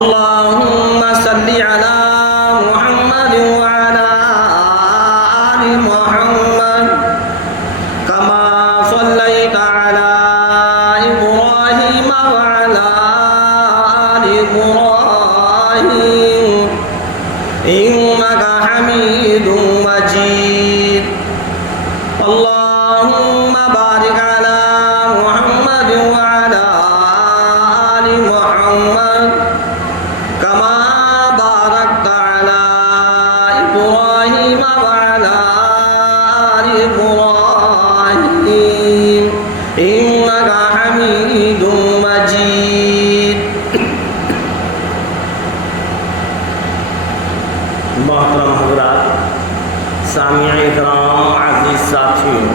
اللهم صل على محمد وعلى آل محمد كما صليت على إبراهيم وعلى آل إبراهيم إنك حميد مجيد. اللهم بارك على محمد وعلى آل محمد كما باركت على إبراهيم وعلى آل إبراهيم إنك حميد مجيد. محترم حضرات، سامعین کرام، عزیز ساتھیوں،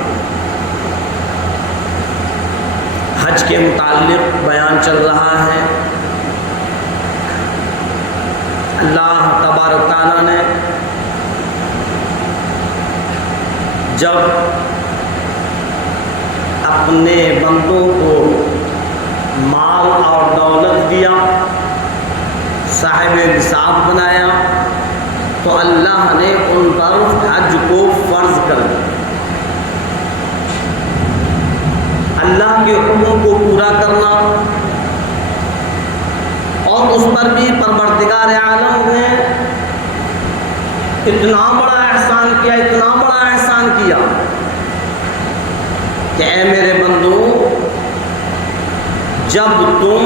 حج کے متعلق بیان چل رہا ہے. اللہ تبارک تعالیٰ نے جب اپنے بندوں کو مال اور دولت دیا، صاحب نصاب بنایا، تو اللہ نے ان پر حج کو فرض کر دیا. اللہ کے حکم کو پورا کرنا، اور اس پر بھی پروردگار عالم نے اتنا بڑا احسان کیا کہ اے میرے بندو، جب تم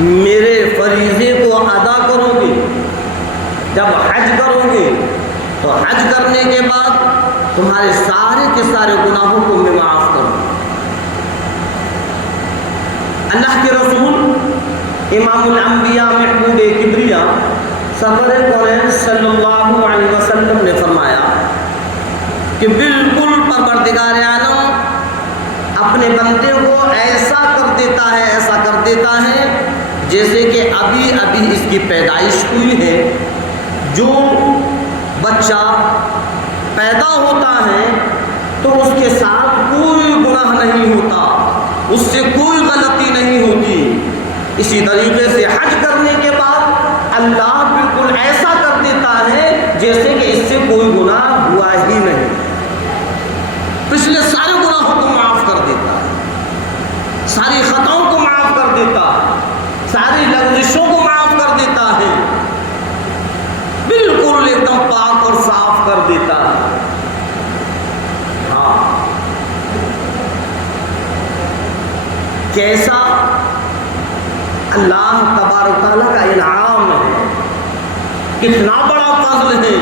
میرے فریضے کو ادا کرو گے، جب حج کرو گے، تو حج کرنے کے بعد تمہارے سارے کے سارے گناہوں کو میں معاف کروں. اللہ کے رسول امام الانبیاء محمود کبریاء سرور کونین صلی اللہ علیہ وسلم نے فرمایا کہ بالکل پروردگار عالم اپنے بندے کو ایسا کر دیتا ہے جیسے کہ ابھی اس کی پیدائش ہوئی ہے. جو بچہ پیدا ہوتا ہے تو اس کے ساتھ کوئی گناہ نہیں ہوتا، اس سے کوئی غلطی نہیں ہوتی. اسی طریقے سے حج کرنے کے بعد اللہ بالکل ایسا کر دیتا ہے جیسے کہ اس سے کوئی گناہ ہوا ہی نہیں. پچھلے سارے گناہوں کو معاف کر دیتا ہے، ساری خطاؤں کو معاف کر دیتا ہے، ساری لغزشوں کو معاف کر دیتا ہے، بالکل ایک دم پاک اور صاف کر دیتا ہے. ہاں، کیسا اللہ تبارک تعالیٰ کا انعام ہے، کتنا بڑا فضل ہے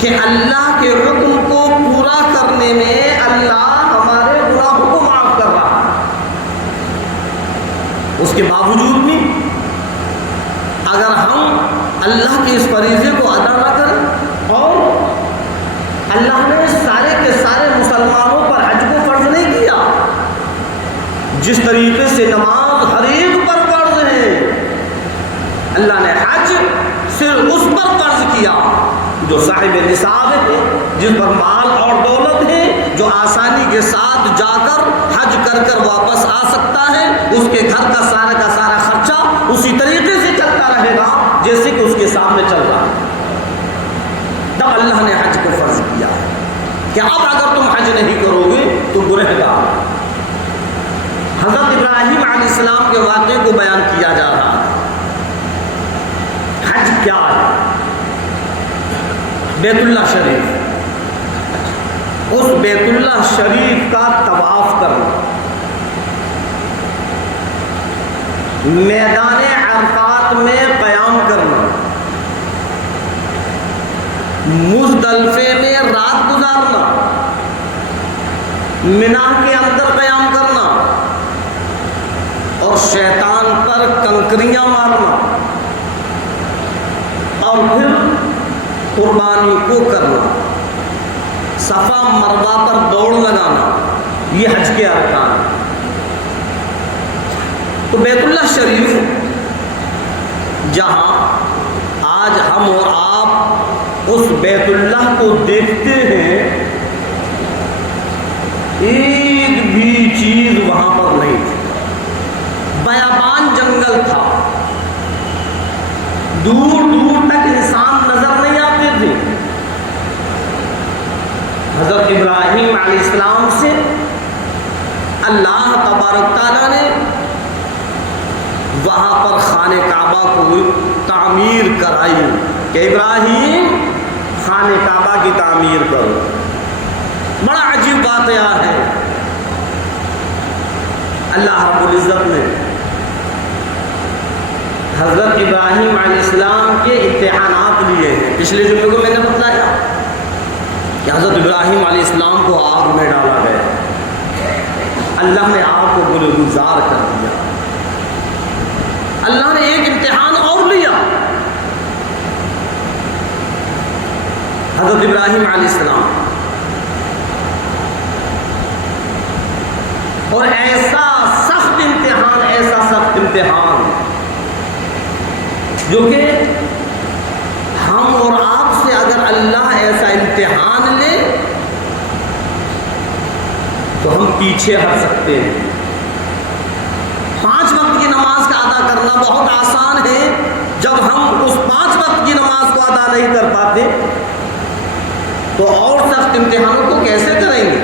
کہ اللہ کے حکم کو پورا کرنے میں اللہ ہمارے گناہوں کو معاف کر رہا ہے. اس کے باوجود بھی اگر ہم اللہ کے اس فریضے کو ادا نہ کریں، اور اللہ نے سارے کے سارے مسلمانوں پر حج کو فرض نہیں کیا، جس طریقے سے نماز ہر ایک پر فرض ہے، اللہ نے حج صرف اس پر فرض کیا جو صاحب نصاب ہے، جس پر مال اور دولت ہے، جو آسانی کے ساتھ جا کر حج کر واپس آ سکتا ہے. اس کے گھر کا سارا خرچہ اسی طریقے سے چلتا رہے گا جیسے کہ اس کے سامنے چل رہا ہے. تب اللہ نے حج کو فرض کیا کہ اب اگر تم حج نہیں کرو گے تو گنہگار. حضرت ابراہیم علیہ السلام کے واقعے کو بیان کیا جا رہا ہے. حج کیا ہے؟ بیت اللہ شریف، اس بیت اللہ شریف کا طواف کرنا، میدان عرفات میں قیام کرنا، مزدلفے میں رات گزارنا، منا کے اندر قیام کرنا، اور شیطان پر کنکریاں مارنا، اور پھر قربانی کو کرنا، صفا مروہ پر دوڑ لگانا، یہ حج کے ارکان. تو بیت اللہ شریف، جہاں آج ہم اور آپ اس بیت اللہ کو دیکھتے ہیں، ایک بھی چیز وہاں پر نہیں تھی. بیابان جنگل تھا، دور دور تک انسان نظر نہیں آتے تھے. حضرت ابراہیم علیہ السلام سے اللہ تبارک تعالیٰ نے وہاں پر خانہ کعبہ کو تعمیر کرائی کہ ابراہیم خانہ کعبہ کی تعمیر کرو. بڑا عجیب واقعہ ہے. اللہ رب العزت نے حضرت ابراہیم علیہ السلام کے امتحانات لیے ہیں. پچھلے جمعے کو میں نے بتلایا کہ حضرت ابراہیم علیہ السلام کو آگ میں ڈالا گیا. اللہ نے آگ کو گلزار کر دیا. اللہ نے ایک امتحان اور لیا. حضرت ابراہیم علیہ السلام اور ایسا سخت امتحان جو کہ ہم اور آپ سے اگر اللہ ایسا امتحان لے تو ہم پیچھے ہٹ سکتے ہیں. 5 وقت کی نماز کا ادا کرنا بہت آسان ہے. جب ہم اس 5 وقت کی نماز کو ادا نہیں کر پاتے تو اور سخت امتحانوں کو کیسے کریں گے؟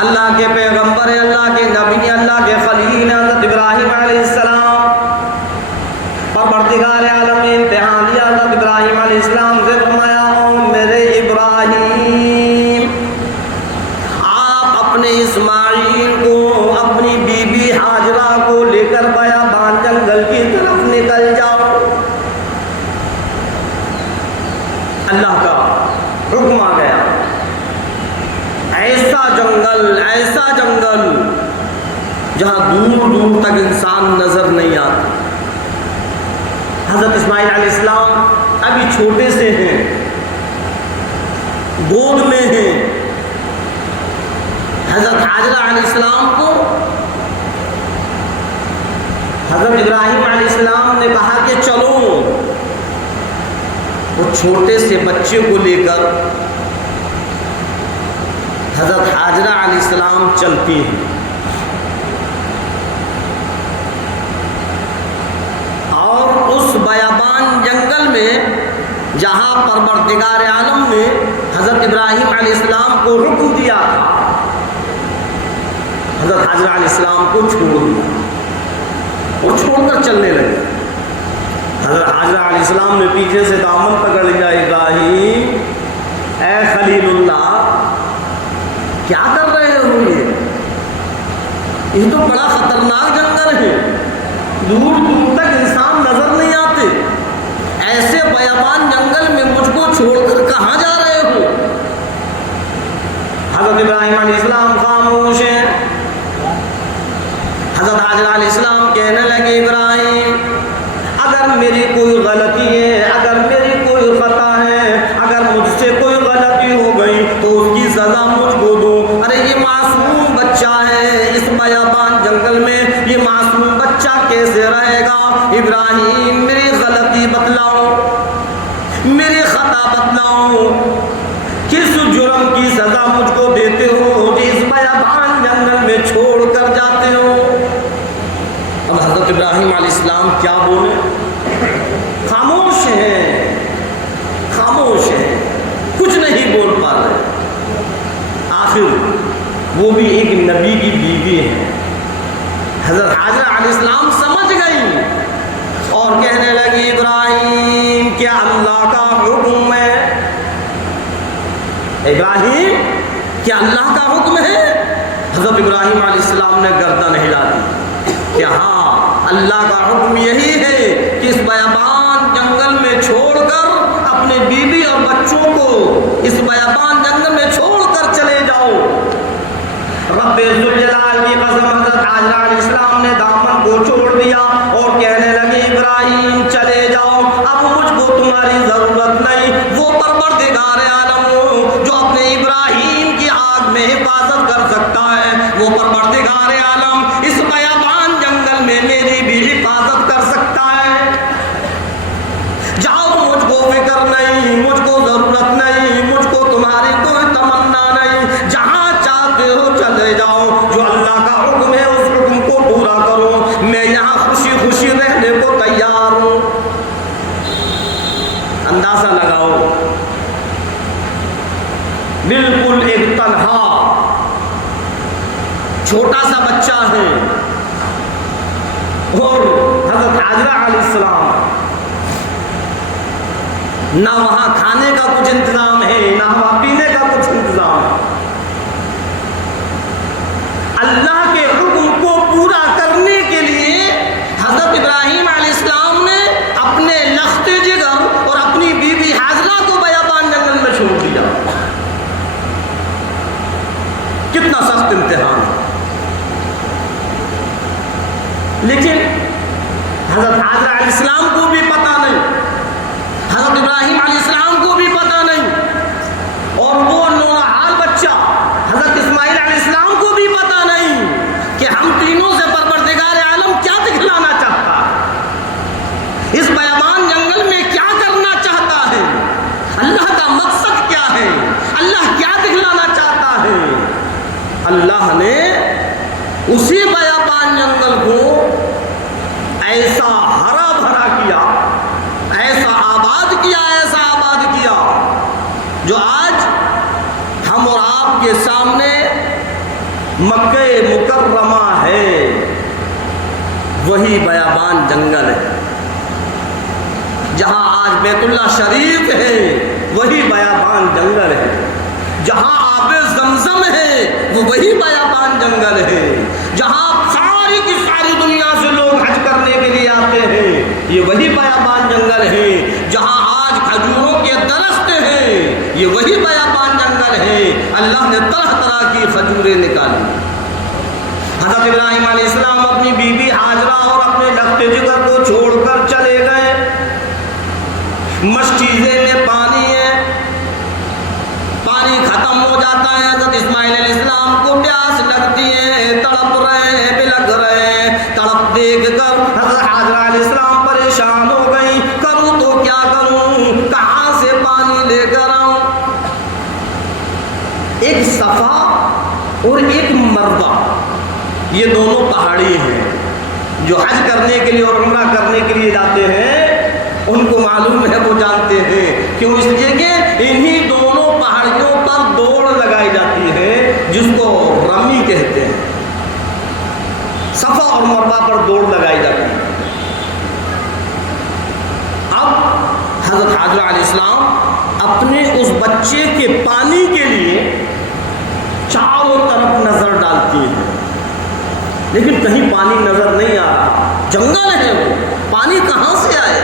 اللہ کے پیغمبر، اللہ کے نبی، اللہ کے خلیل حضرت ابراہیم علیہ السلام پروردگار عالم نے امتحان لیا. حضرت ابراہیم علیہ السلام سے فرمایا میرے ابراہیم آپ اپنے اسماعیل کو اپنی بیوی ہاجرہ کو لے کر بیابان جنگل کی طرف نکل جاؤ. اللہ کا حکم آ گیا. ایسا جنگل جہاں دور دور تک انسان نظر نہیں آتا. حضرت اسماعیل علیہ السلام ابھی چھوٹے سے ہیں، گود میں ہیں. حضرت حاجرہ علیہ السلام کو حضرت ابراہیم علیہ السلام نے کہا کہ چلو. وہ چھوٹے سے بچے کو لے کر حضرت حاجرہ علیہ السلام چلتی ہیں اور اس بیابان جنگل میں جہاں پروردگار عالم نے حضرت ابراہیم علیہ السلام کو حکم دیا تھا حضرت حاجرہ علیہ السلام کو چھوڑ دیا اور چھوڑ کر چلنے لگے. حضرت حاجرہ علیہ السلام نے پیچھے سے دامن پکڑ لیا. ابراہیم اے خلیل اللہ کیا کر رہے ہو؟ یہ تو بڑا خطرناک جنگل ہے. دور دور تک انسان نظر نہیں آتے. ایسے بیابان جنگل میں مجھ کو چھوڑ کر کہاں جا رہے ہو؟ حضرت ابراہیم علیہ السلام خاموش ہیں. حضرت حاجرہ علیہ السلام کہنے لگے ابراہیم اگر میری کوئی غلطی ہے، اگر میری کوئی خطا ہے، اگر مجھ سے کوئی غلطی ہو گئی تو اس کی سزا مجھ کو دو. ارے یہ معصوم بچہ ہے اس بیابان جنگل میں، یہ معصوم بچہ کیسے رہے گا؟ ابراہیم میری غلطی بتلاؤ، میری خطا بتلاؤ، کس جرم کی سزا مجھ کو دیتے ہو کہ اس بیابان جنگل میں چھوڑ کر جاتے ہو؟ اب حضرت ابراہیم علیہ السلام کیا بولے؟ خاموش ہیں، خاموش ہیں، کچھ نہیں بول پا رہے. آخر وہ بھی ایک نبی کی بیوی ہے. حضرت حاجرہ علیہ السلام سمجھ گئی اور کہنے لگی ابراہیم کیا اللہ کا حکم ہے؟ ابراہیم کیا اللہ کا حکم ہے؟ حضرت ابراہیم علیہ السلام نے گردن ہلا دی کہ ہاں اللہ کا حکم یہی ہے کہ اس بیابان جنگل میں چھوڑ کر اپنے بیوی اور بچوں کو اس بیابان جنگل میں چھوڑ کر چلے جاؤ. رب ذوالجلال کی قسم حضرت حاجرہ علیہ السلام نے دامن کو چھوڑ دیا اور کہنے لگے ابراہیم چلے جاؤ، اب مجھ کو تمہاری ضرورت نہیں. وہ پروردگار عالم جو اپنے ابراہیم کی آگ میں حفاظت کر سکتا ہے، وہ پروردگار عالم اس بیابان جنگل میں میری بھی حفاظت کر سکتا ہے. جاؤ، مجھ کو فکر نہیں، مجھ کو ضرورت نہیں، مجھ کو تمہاری کوئی تمنا نہیں. جہاں چاہتے ہو چلے جاؤ، جو اللہ کا حکم ہے اس حکم کو پورا کرو. میں یہاں خوشی خوشی رہنے کو تیار ہوں. اندازہ لگاؤ، بالکل ایک تنہا چھوٹا سا بچہ ہے، اور حضرت حاجرہ علیہ السلام، نہ وہاں کھانے کا کچھ انتظام ہے، نہ وہاں پینے کا کچھ انتظام ہے۔ اللہ کے حکم کو پورا کرنے کے لیے حضرت ابراہیم علیہ السلام نے اپنے لخت جگر اور اپنی بیوی حاجرہ کو بیابان جنگل میں چھوڑ دیا۔ کتنا سخت امتحان ہے، لیکن حضرت حاجرہ علیہ السلام کو بھی پتہ نہیں، حضرت ابراہیم علیہ السلام کو بھی پتہ نہیں، اور وہ نوحال بچہ حضرت اسماعیل علیہ السلام کو بھی پتہ نہیں کہ ہم تینوں سے پروردگار عالم کیا دکھلانا چاہتا ہے، اس بیابان جنگل میں کیا کرنا چاہتا ہے، اللہ کا مقصد کیا ہے، اللہ کیا دکھلانا چاہتا ہے۔ اللہ نے اسی بیابان جنگل کو ایسا ہرا بھرا کیا، ایسا آباد کیا، ایسا آباد کیا، جو آج ہم اور آپ کے سامنے مکہ مکرمہ ہے، وہی بیابان جنگل ہے۔ جہاں آج بیت اللہ شریف ہے، وہی بیابان جنگل ہے۔ جہاں آب زمزم ہے، وہ وہی بیابان جنگل ہے۔ جہاں ساری کی ساری دنیا سے لوگ حج کرنے کے لیے آتے ہیں، یہ وہی بیابان جنگل ہے۔ جہاں آج کھجوروں کے درخت ہیں، یہ وہی بیابان جنگل ہے۔ اللہ نے طرح طرح کی کھجوریں نکالی۔ حضرت ابراہیم علیہ السلام اپنی بیوی حاجرہ اور اپنے لخت جگر کو چھوڑ کر چلے گئے۔ مشکیزے میں پانی ہے، پانی ختم ہو جاتا ہے۔ حضرت اسماعیل علیہ السلام کو پیاس لگتی ہے، تڑپ رہے ہیں، بلک رہے ہیں۔ تڑپ دیکھ کر حضرت حاجرہ علیہ السلام پریشان ہو گئی، کروں تو کیا کروں، کہاں سے پانی لے کر آؤں۔ ایک صفا اور ایک مروہ، یہ دونوں پہاڑی ہیں۔ جو حج کرنے کے لیے اور عمرہ کرنے کے لیے جاتے ہیں ان کو معلوم ہے، وہ جانتے ہیں، کیوں؟ اس لیے کہ انہی دونوں پہاڑیوں پر دوڑ لگائی جاتی ہے، جس کو رمی کہتے ہیں۔ صفا اور مروہ پر دوڑ لگائی جاتی ہے۔ اب حضرت حاجرہ علیہ السلام اپنے اس بچے کے پانی کے لیے چاروں طرف نظر ڈالتی ہیں، لیکن کہیں پانی نظر نہیں آ رہا، جنگل ہے، وہ پانی کہاں سے آئے؟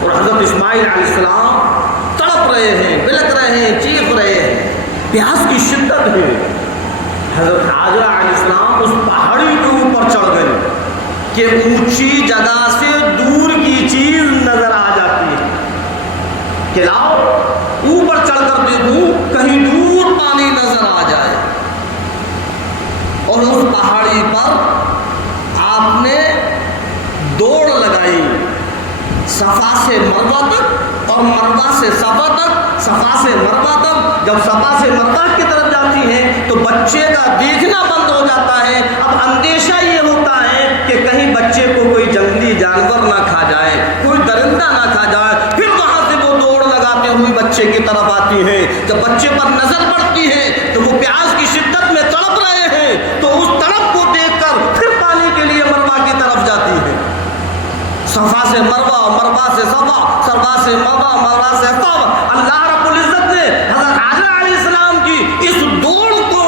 اور حضرت اسماعیل علیہ السلام تڑپ رہے ہیں، بلک رہے ہیں، چیخ رہے ہیں، پیاس کی شدت ہے۔ حضرت حاجرہ علیہ السلام اس پہاڑی کے اوپر چڑھ گئے کہ اونچی جگہ سے دور کی چیز نظر آ جاتی ہے، کہ لاؤ اوپر چڑھ کر دیکھوں کہیں دور پانی نظر آ جائے۔ اور اس پہاڑی پر آپ نے دوڑ لگائی، صفا سے مروہ تک اور مروہ سے صفا تک، صفا سے مروہ تک۔ جب صفا سے مروہ کی طرف جاتی ہیں تو بچے کا دیکھنا بند ہو جاتا ہے۔ اب اندیشہ یہ ہوتا ہے کہ کہیں بچے کو کوئی جنگلی جانور نہ کھا جائے، کوئی درندہ نہ کھا جائے۔ پھر وہاں سے وہ دوڑ لگاتے ہوئے بچے کی طرف آتی ہیں۔ جب بچے پر نظر پڑتی ہے تو وہ پیاس کی شدت میں تڑپ رہے ہیں، تو اس تڑپ کو دیکھ کر پھر پانی کے لیے مروہ کی طرف جاتی ہے۔ صفا سے مروہ، مروہ سے صفا، صفا سے مروہ، مروہ سے صفا۔ اللہ رب العزت نے حضرت حاجرہ علیہ السلام کی اس دوڑ کو،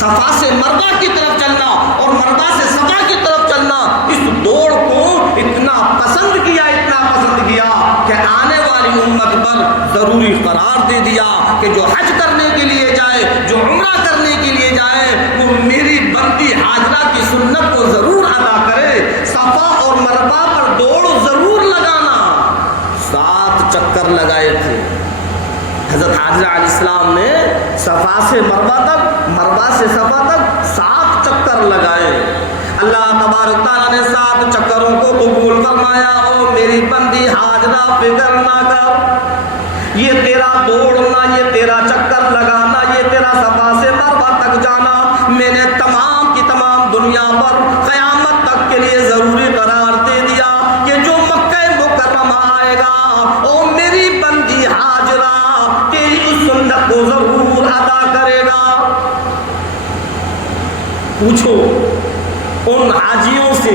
صفا سے مروہ کی طرف چلنا اور مروہ سے صفا کی طرف چلنا، اس دوڑ کو اتنا پسند کیا، اتنا پسند کیا کہ آنے والی امت پر ضروری قرار دے دیا کہ جو حج کرنے کے لیے جائے، جو عمرہ کرنے کے لیے جائے، وہ میری بندی حاجرہ کی سنت کو ضرور ادا کرے۔ صفا اور مروہ پر دوڑ ضرور لگانا۔ 7 چکر لگائے تھے حضرت حاجرہ علیہ السلام نے، صفا سے مروہ تک، مروہ سے صفا تک 7 چکر لگائے۔ اللہ تبارک تعالیٰ نے 7 چکروں کو قبول فرمایا۔ او میری بندی حاجرہ فکر نہ کر، یہ تیرا دوڑنا، یہ تیرا چکر لگانا، یہ تیرا صفا سے مروہ تک جانا میں نے تمام کی تمام دنیا پر قیامت تک کے لیے ضروری قرار دے دیا کہ جو مکہ مکرمہ آئے گا، او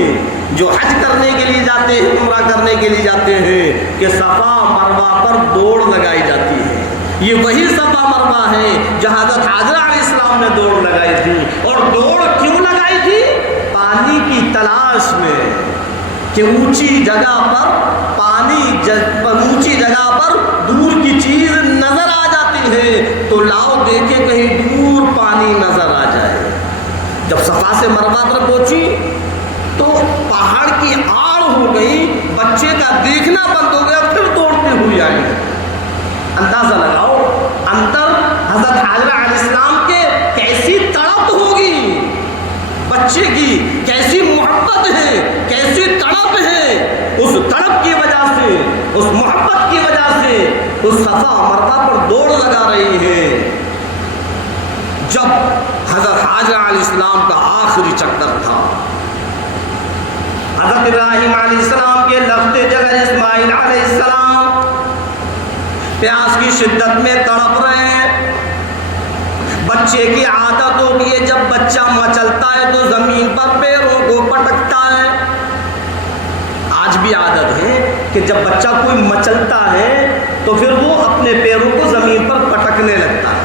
ہیں جو حج کرنے کے لیے جاتے ہیں، عمرہ کرنے کے لیے جاتے ہیں کہ صفا مروہ پر دوڑ لگائی جاتی ہے۔ یہ وہی صفا مروہ ہے جہاں حضرت حاجرہ علیہ السلام نے دوڑ لگائی تھی۔ اور دوڑ کیوں لگائی تھی؟ پانی کی تلاش میں، کہ اونچی جگہ پر اونچی جگہ پر دور کی چیز نظر آ جاتی ہے تو لاؤ دیکھے کہیں دور پانی نظر آ جائے۔ جب صفا سے مروہ پر پہنچی تو پہاڑ کی آڑ ہو گئی، بچے کا دیکھنا بند ہو گیا، پھر دوڑتے ہوئے آئی۔ اندازہ لگاؤ اندر حضرت حاجرہ علیہ السلام کے کیسی تڑپ ہوگی، بچے کی کیسی محبت ہے، کیسی تڑپ ہے۔ اس تڑپ کی وجہ سے، اس محبت کی وجہ سے اس صفا مروہ پر دوڑ لگا رہی ہے۔ جب حضرت حاجرہ علیہ السلام کا آخری چکر تھا، حضرت ابراہیم علیہ السلام کے لخت جگر اسماعیل علیہ السلام پیاس کی شدت میں تڑپ رہے ہیں۔ بچے کی عادت ہوتی ہے جب بچہ مچلتا ہے تو زمین پر پیروں کو پٹکتا ہے۔ آج بھی عادت ہے کہ جب بچہ کوئی مچلتا ہے تو پھر وہ اپنے پیروں کو زمین پر پٹکنے لگتا ہے۔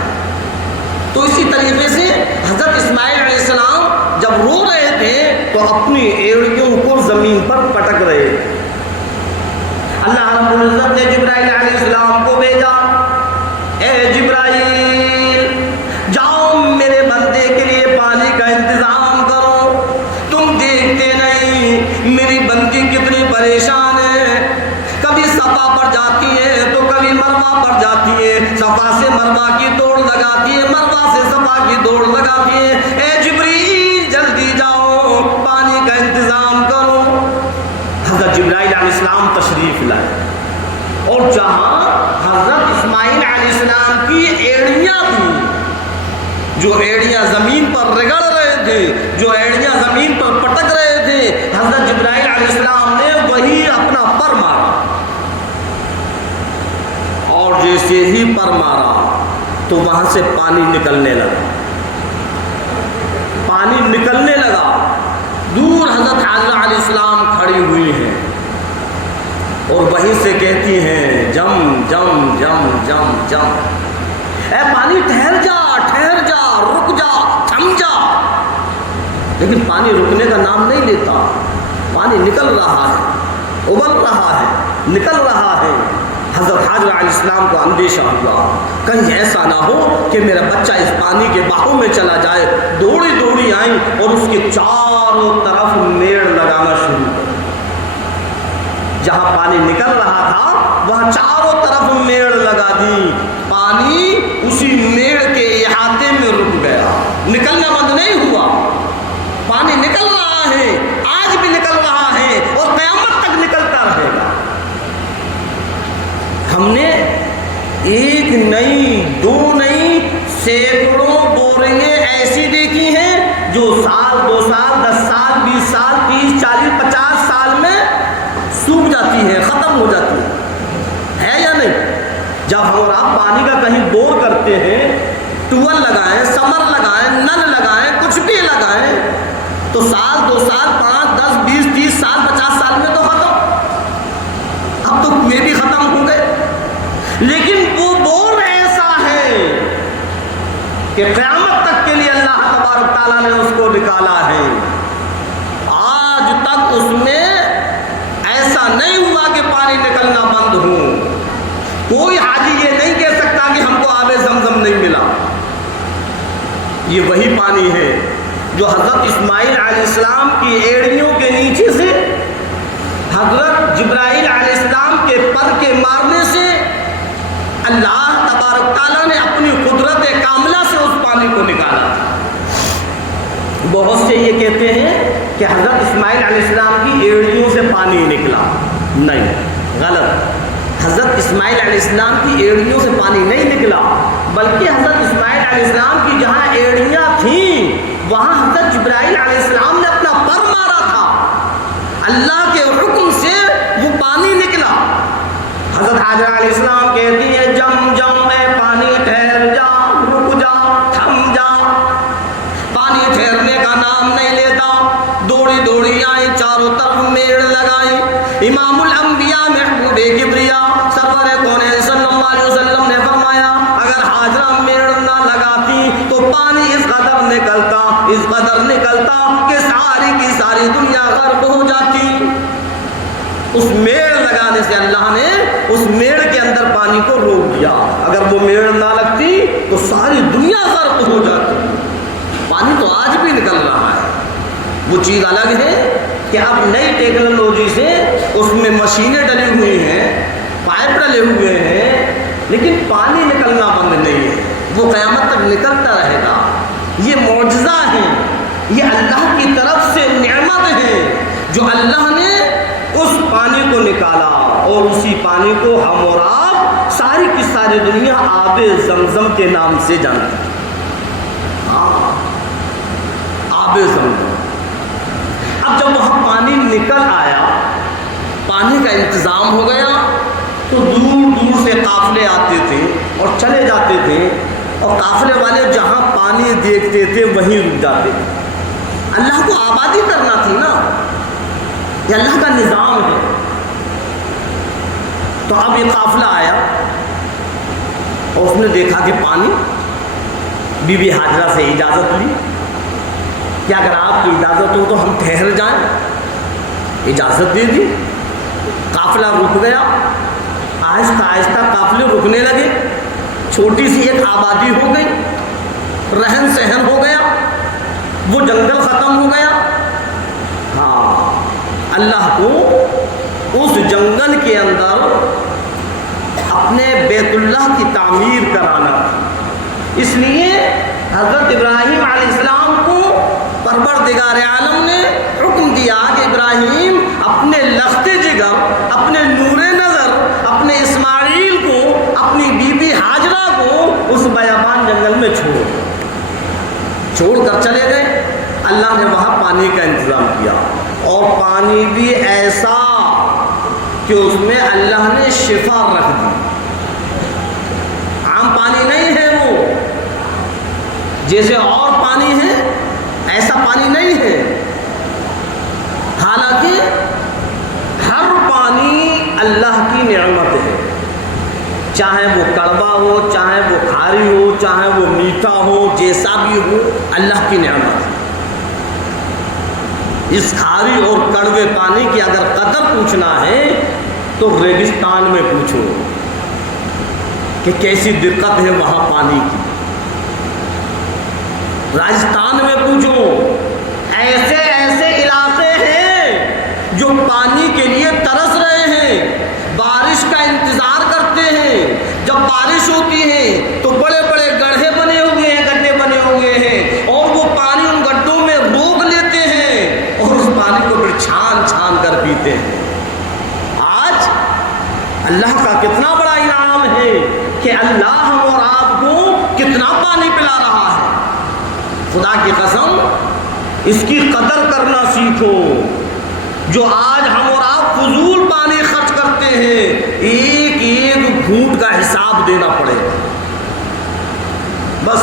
تو اسی طریقے سے حضرت اسماعیل علیہ السلام جب رو رہے تھے تو اپنی ایڑیوں کو زمین پر پٹک رہے تھے۔ اللہ رب العزت نے جبرائیل علیہ السلام کو بھیجا، اے جبرائیل جاؤ میرے بندے کے لیے پانی کا انتظام کرو، تم دیکھتے نہیں میری بندی کتنی پریشان ہے، کبھی صفا پر جاتی ہے تو کبھی مروہ پر جاتی ہے، صفا سے مروہ کی دوڑ لگاتی ہے، مروہ سے صفا کی دوڑ لگاتی ہے، اے جبرائیل جلدی جاؤ پانی کا انتظام کرو۔ حضرت جبرائیل علیہ السلام تشریف لائے اور جہاں حضرت اسماعیل علیہ السلام کی ایڑیاں تھیں، جو ایڑیاں زمین پر رگڑ رہے تھے، جو ایڑیاں زمین پر پٹک رہے تھے، حضرت جبرائیل علیہ السلام نے وہی اپنا پر مارا، اور جیسے ہی پر مارا تو وہاں سے پانی نکلنے لگا، پانی نکلنے لگا۔ دور حضرت حاجرہ علیہ السلام کھڑی ہوئی ہیں اور وہیں سے کہتی ہیں جم جم جم جم جم، اے پانی ٹھہر جا ٹھہر جا، رک جا، تھم جا۔ لیکن پانی رکنے کا نام نہیں لیتا، پانی نکل رہا ہے، ابل رہا ہے، نکل رہا ہے۔ حضرت حاجرہ علیہ السلام کو اندیشہ ہوا کہیں ایسا نہ ہو کہ میرا بچہ اس پانی کے بہاؤ میں چلا جائے۔ دوڑی دوڑی آئیں اور اس کے چاروں طرف میڑ لگانا شروع کر، جہاں پانی نکل رہا تھا وہاں چاروں طرف میڑ لگا دی، پانی اسی میڑ کے احاطے میں رک گیا، نکلنا بند نہیں ہوا۔ پانی نکل رہا ہے، آج بھی نکل رہا ہے اور قیامت تک نکلتا رہے گا۔ ہم نے ایک نہیں، دو نہیں، سینکڑوں بوریں ایسی دیکھی ہیں جو سال، 2 سال، 10 سال، 20 سال، 30، 40، 50 سال میں سوکھ جاتی ہے، ختم ہو جاتی ہے یا نہیں؟ جب ہم اور آپ پانی کا کہیں بور کرتے ہیں، ٹویل لگائیں، سمر لگائیں، نل لگائیں، کچھ بھی لگائیں تو سال، 2 سال، 5، 10، 20، 30 سال، 50 سال میں تو ختم۔ اب تو کنویں بھی ختم ہو گئے، لیکن وہ بور ایسا ہے کہ قیامت تک کے لیے اللہ تبارک تعالیٰ نے اس کو نکالا ہے۔ آج تک اس میں ایسا نہیں ہوا کہ پانی نکلنا بند ہو۔ کوئی حاجی یہ نہیں کہہ سکتا کہ ہم کو آب زمزم نہیں ملا۔ یہ وہی پانی ہے جو حضرت اسماعیل علیہ السلام کی ایڑیوں کے نیچے سے حضرت جبرائیل علیہ السلام کے پر کے مارنے سے اللہ تبارک تعالیٰ نے اپنی قدرت کاملہ سے اس پانی کو نکالا۔ بہت سے یہ کہتے ہیں کہ حضرت اسماعیل علیہ السلام کی ایڑیوں سے پانی نکلا، نہیں، غلط۔ حضرت اسماعیل علیہ السلام کی ایڑیوں سے پانی نہیں نکلا، بلکہ حضرت اسماعیل علیہ السلام کی جہاں ایڑیاں تھیں وہاں حضرت جبرائیل علیہ السلام نے اپنا پر مارا تھا، اللہ کے حکم سے وہ پانی نکلا۔ حضرت حاجرہ علیہ السلام کہتی ہے جم جم میں پانی ٹھہر جا، رک جا، تھم جا۔ پانی ٹھہرنے کا نام نہیں لیتا، دوڑی دوڑی آئی لگائی، چاروں طرف میڑ لگائی۔ امام الانبیاء محبوب کبریا سرور کونین صلی اللہ علیہ وسلم نے فرمایا اگر حاجرہ میڑ نہ لگاتی تو پانی اس قدر نکلتا کہ ساری کی ساری دنیا غرق ہو جاتی۔ اس میڑ لگانے سے اللہ نے اس میڑ کے اندر پانی کو روک دیا، اگر وہ میڑ نہ لگتی تو ساری دنیا غرق ہو جاتی۔ پانی تو آج بھی نکل رہا ہے، وہ چیز الگ ہے کہ اب نئی ٹیکنالوجی سے اس میں مشینیں ڈلی ہوئی ہیں، پائپ ڈلے ہوئے ہیں، لیکن پانی نکلنا بند نہیں ہے، وہ قیامت تک نکلتا رہے گا۔ یہ معجزہ ہے، یہ اللہ کی طرف سے نعمت ہے جو اللہ نے اس پانی کو نکالا، اور اسی پانی کو ہم اور آپ ساری کی ساری دنیا آب زمزم کے نام سے جانتے ہیں۔ آب زمزم۔ اب جب وہاں پانی نکل آیا، پانی کا انتظام ہو گیا، تو دور دور سے قافلے آتے تھے اور چلے جاتے تھے، اور قافلے والے جہاں پانی دیکھتے تھے وہیں رک جاتے تھے۔ اللہ کو آبادی کرنا تھی نا، یہ اللہ کا نظام ہے۔ تو اب یہ قافلہ آیا اور اس نے دیکھا کہ پانی، بی بی حاجرہ سے اجازت لی کہ اگر آپ کی اجازت ہو تو ہم ٹھہر جائیں، اجازت دے دی۔ قافلہ رک گیا، آہستہ آہستہ قافلے رکنے لگے، چھوٹی سی ایک آبادی ہو گئی، رہن سہن ہو گیا، وہ جنگل ختم ہو گیا۔ ہاں، اللہ کو اس جنگل کے اندر اپنے بیت اللہ کی تعمیر کرانا تھا، اس لیے حضرت ابراہیم علیہ السلام کو پروردگار عالم نے حکم دیا کہ ابراہیم اپنے لخت جگر، اپنے نور نظر، اپنے اسماعیل کو، اپنی بی بی حاجرہ کو اس بیابان جنگل میں چھوڑ کر چلے گئے۔ اللہ نے وہاں پانی کا انتظام کیا، اور پانی بھی ایسا کہ اس میں اللہ نے شفا رکھ دی۔ عام پانی نہیں ہے وہ، جیسے اور پانی ہے ایسا پانی نہیں ہے۔ حالانکہ ہر پانی اللہ کی نعمت ہے، چاہے وہ کڑوا ہو، چاہے وہ کھاری ہو، چاہے وہ میٹھا ہو، جیسا بھی ہو، اللہ کی نعمت ہے۔ اس کھاری اور کڑوے پانی کی اگر قدر پوچھنا ہے تو ریگستان میں پوچھو کہ کیسی دقت ہے وہاں پانی کی، راجستھان میں پوچھو، ایسے ایسے علاقے ہیں جو پانی کے لیے ترس رہے ہیں، بارش کا انتظار کرتے ہیں، جب بارش ہوتی ہے تو بڑے بڑے گڑھے بنے ہوئے ہیں، گڈھے بنے ہوئے ہیں، اور وہ پانی ان گڈھوں میں روک لیتے ہیں اور اس پانی کو پھر چھان چھان کر پیتے ہیں۔ آج اللہ کا کتنا بڑا انعام ہے کہ اللہ ہم اور آپ کو کتنا پانی پلا رہا ہے۔ خدا کی قسم، اس کی قدر کرنا سیکھو۔ جو آج ہم اور آپ فضول پانی خرچ کرتے ہیں، ایک ایک گھونٹ کا حساب دینا پڑے گا۔ بس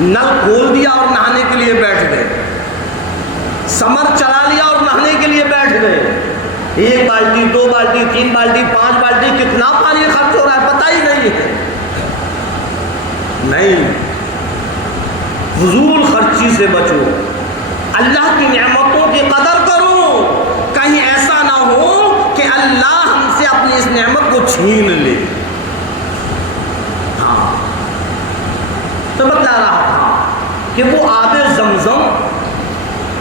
نل کھول دیا اور نہانے کے لیے بیٹھ گئے، سمر چلا لیا اور نہانے کے لیے بیٹھ گئے، 1 بالٹی 2 بالٹی 3 بالٹی 5 بالٹی کتنا پانی خرچ ہو رہا ہے پتہ ہی نہیں ہے۔ نہیں، فضول خرچی سے بچو، اللہ کی نعمتوں کی قدر کرو، کہیں ایسا نہ ہو کہ اللہ ہم سے اپنی اس نعمت کو چھین لے۔ ہاں، تو بتلا رہا تھا کہ وہ آب زمزم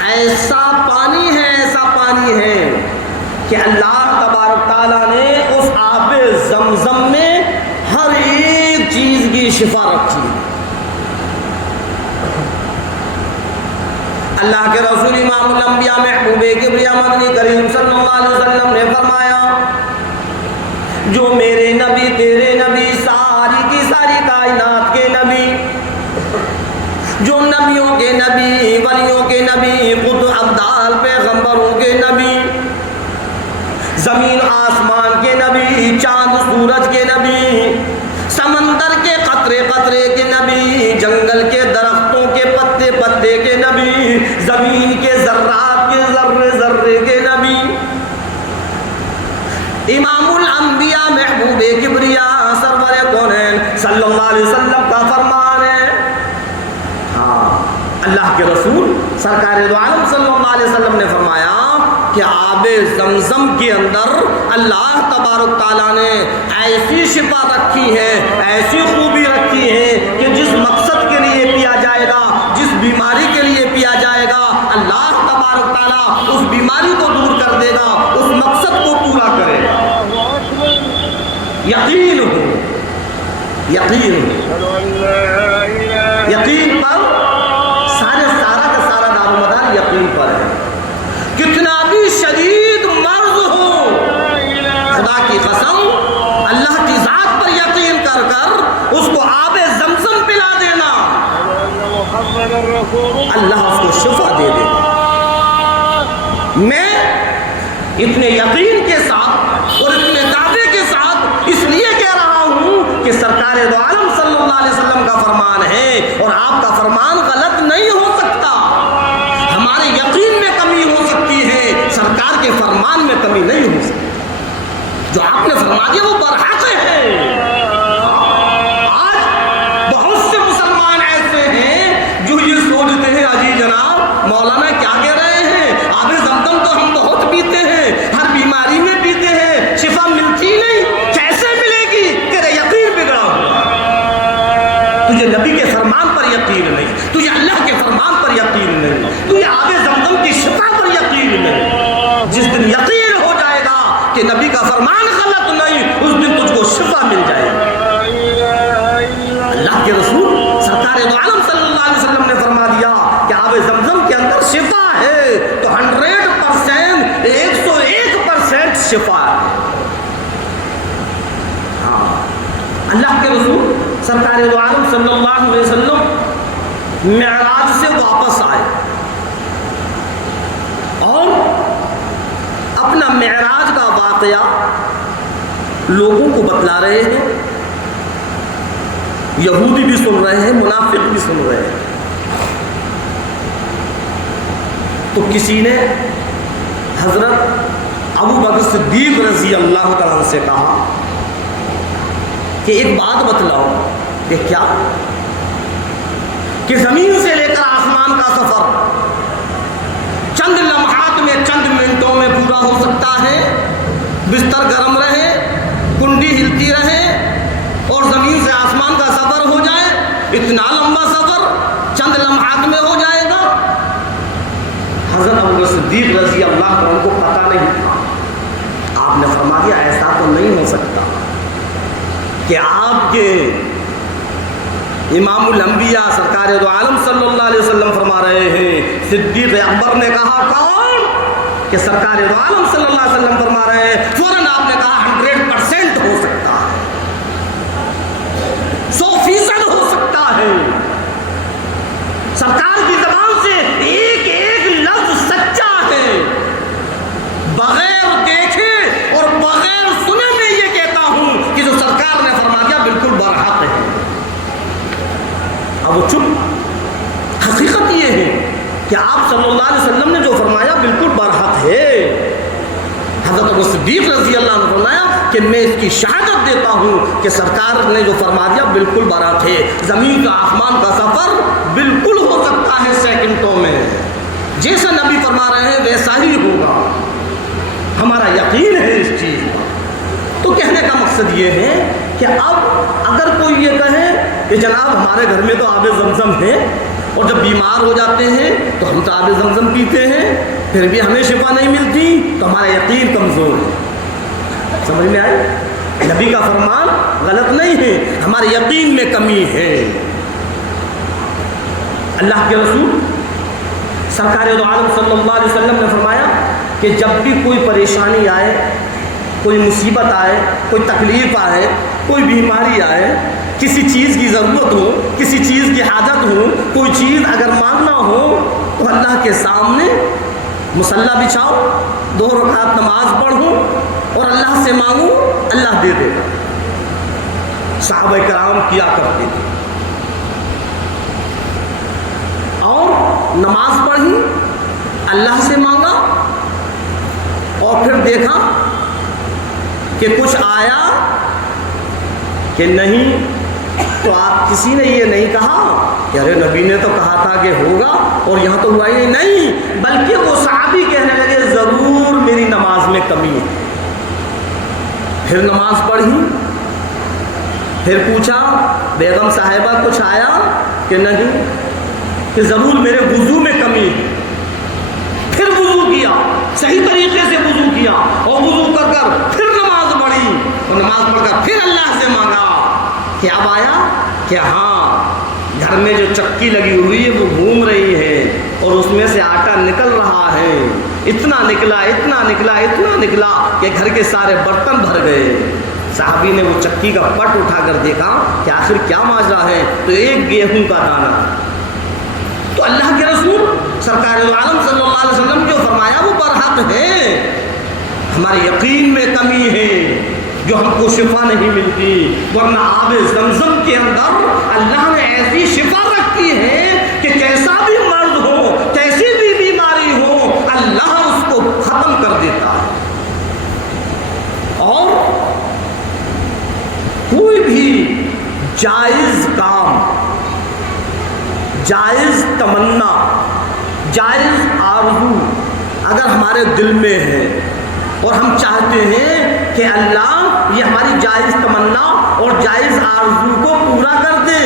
ایسا پانی ہے کہ اللہ تبارک تعالیٰ نے اس آب زمزم میں ہر ایک چیز کی شفا رکھی ہے۔ اللہ کے رسول امام الانبیاء محبوب کبریا مدنی کریم صلی اللہ علیہ وسلم نے فرمایا، جو میرے نبی تیرے نبی ساری کی ساری کائنات کے نبی، جو نبیوں کے نبی، ولیوں کے نبی، قطب ابدال پیغمبروں کے نبی، زمین آسمان کے نبی، چاند سورج کے نبی، سمندر کے قطرے قطرے کے نبی، جنگل کے درختوں کے پتے پتے کے نبی، زمین کے ذرات کے ذرے ذرے نبی امام الانبیاء محبوب کبریا سرور کونین صلی اللہ علیہ وسلم کا فرمان ہے. ہاں اللہ کے رسول سرکار دو عالم صلی اللہ علیہ وسلم نے فرمایا کہ آب زمزم کے اندر اللہ تبارک تعالیٰ نے ایسی شفا رکھی ہے, ایسی خوبی رکھی ہے کہ جس مقصد کے لیے پیا جائے گا, جس بیماری کے لیے پیا جائے گا, اللہ تبارک تعالیٰ اس بیماری کو دور کر دے گا, اس مقصد کو پورا کرے گا. یقین ہو, یقین ہو, یقین پر سارا کا سارا دارومدار یقین پر ہے. کتنا بھی شدید مرض ہو, خدا کی قسم اللہ کی ذات پر یقین کر کر اس کو آب زمزم پلا دینا, اللہ اس کو شفا دے دے گا. میں اتنے یقین کے ساتھ اور اتنے دعوے کے ساتھ اس لیے کہہ رہا ہوں کہ سرکار دو عالم صلی اللہ علیہ وسلم کا فرمان ہے اور آپ کا فرمان غلط نہیں ہو سکتا. ہمارے یقین میں کمی ہو سکتی ہے, سرکار کے فرمان میں کمی نہیں ہو سکتی. جو آپ نے فرما دیا وہ برحق ہے. آج بہت سے مسلمان ایسے ہیں جو یہ سوچتے ہیں اجی جناب مولانا کیا کہہ رہے ہیں, آب زمزم تو ہم بہت پیتے ہیں, ہر بیماری میں پیتے ہیں, شفا ملتی نہیں, کیسے ملے گی, تیرے یقین بگڑا ہوا, تجھے نبی کے فرمان پر یقین نہیں, تجھے اللہ کے فرمان پر یقین نہیں, تجھے آب زمزم کی شفا پر یقین نہیں. جس دن یقین ہو جائے گا کہ نبی کا فرمان غلط نہیں, اس دن تجھ کو شفا مل جائے گا. اللہ کے رسول سرکار دو عالم صلی اللہ علیہ وسلم نے فرما دیا کہ آب زمزم کے اندر شفا ہے, تو 100% 101% شفا ہے. ہاں اللہ کے رسول سرکار دو عالم صلی اللہ علیہ وسلم معراج سے واپس آئے اور اپنا معراج کا واقعہ لوگوں کو بتلا رہے ہیں. یہودی بھی سن رہے ہیں, منافق بھی سن رہے ہیں. تو کسی نے حضرت ابو بکر صدیق رضی اللہ تعالیٰ سے کہا کہ ایک بات بتلاؤ, کہ کیا, کہ زمین سے لے کر آسمان کا سفر چند لمحات میں, چند منٹوں میں پورا ہو سکتا ہے. بستر گرم رہے, کنڈی ہلتی رہے اور زمین سے آسمان کا سفر ہو جائے, اتنا لمبا سفر چند لمحات میں ہو جائے گا. حضرت ابو بکر صدیق رضی اللہ عنہ کو پتہ نہیں تھا. آپ نے فرما دیا ایسا تو نہیں ہو سکتا کہ آپ کے امام الانبیاء سرکار دو عالم صلی اللہ علیہ وسلم فرما رہے ہیں. صدیق اکبر نے کہا کون, کہ سرکار دو عالم صلی اللہ علیہ وسلم فرما رہے ہیں. فوراً آپ نے کہا 100% ہو سکتا ہے, 100% ہو سکتا ہے. سرکار کی زبان سے ایک ایک لفظ سچا ہے. بغیر دیکھے اور بغیر سنے میں یہ کہتا ہوں کہ جو سرکار نے فرما دیا بالکل برحق ہے. اب وہ چپ, حقیقت یہ ہے کہ آپ صلی اللہ علیہ وسلم نے جو فرمایا بالکل برحق ہے. حضرت ابو صدیق رضی اللہ عنہ نے فرمایا کہ میں اس کی شہادت دیتا ہوں کہ سرکار نے جو فرما دیا بالکل برحق ہے. زمین کا آسمان کا سفر بالکل ہو سکتا ہے سیکنڈوں میں, جیسا نبی فرما رہے ہیں ویسا ہی ہوگا. ہمارا یقین ہے اس چیز کا. تو کہنے کا مقصد یہ ہے کہ اب اگر کوئی یہ کہے کہ جناب ہمارے گھر میں تو آب زمزم ہے اور جب بیمار ہو جاتے ہیں تو ہم تو آب زمزم پیتے ہیں, پھر بھی ہمیں شفا نہیں ملتی, تو ہمارا یقین کمزور ہے. سمجھ میں آئی؟ نبی کا فرمان غلط نہیں ہے, ہمارے یقین میں کمی ہے. اللہ کے رسول سرکار دو عالم صلی اللہ علیہ وسلم نے فرمایا کہ جب بھی کوئی پریشانی آئے, کوئی مصیبت آئے, کوئی تکلیف آئے, کوئی بیماری آئے, کسی چیز کی ضرورت ہو, کسی چیز کی حاجت ہو, کوئی چیز اگر مانگنا ہو تو اللہ کے سامنے مصلی بچھاؤ, 2 رکعت نماز پڑھو اور اللہ سے مانگو, اللہ دے دے گا. صحابہ کرام کیا کرتے تھے. اور نماز پڑھی, اللہ سے مانگا اور پھر دیکھا کہ کچھ آیا کہ نہیں، تو آپ کسی نے یہ نہیں کہا کہ ارے نبی نے تو کہا تھا کہ ہوگا اور یہاں تو ہوا ہی نہیں، بلکہ وہ صحابی کہنے لگے ضرور میری نماز میں کمی ہے۔ پھر نماز پڑھی، پھر پوچھا بیگم صاحبہ کچھ آیا کہ نہیں، کہ ضرور میرے وضو میں کمی ہے۔ پھر وضو کیا، صحیح طریقے سے وضو کیا، اور وضو کر کر پھر نماز پڑھی، اور نماز پڑھ کر پھر اللہ سے مانگا کہ اب آیا کہ ہاں گھر میں جو چکی لگی ہوئی ہے وہ گھوم رہی ہے اور اس میں سے آٹا نکل رہا ہے، اتنا نکلا اتنا نکلا اتنا نکلا کہ گھر کے سارے برتن بھر گئے۔ صحابی نے وہ چکی کا پٹ اٹھا کر دیکھا کہ آخر کیا ماجرا ہے، تو ایک گیہوں کا دانہ۔ تو اللہ کے رسول سرکار دو عالم صلی اللہ علیہ وسلم جو فرمایا وہ برحق ہے، ہمارے یقین میں کمی ہے جو ہم کو شفا نہیں ملتی، ورنہ آب زمزم کے اندر اللہ نے ایسی شفا رکھی ہے کہ کیسا بھی مرض ہو، کیسی بھی بیماری ہو، اللہ اس کو ختم کر دیتا ہے۔ اور کوئی بھی جائز کام، جائز تمنا، جائز آرزو اگر ہمارے دل میں ہے اور ہم چاہتے ہیں کہ اللہ یہ ہماری جائز تمنا اور جائز آرزو کو پورا کر دے،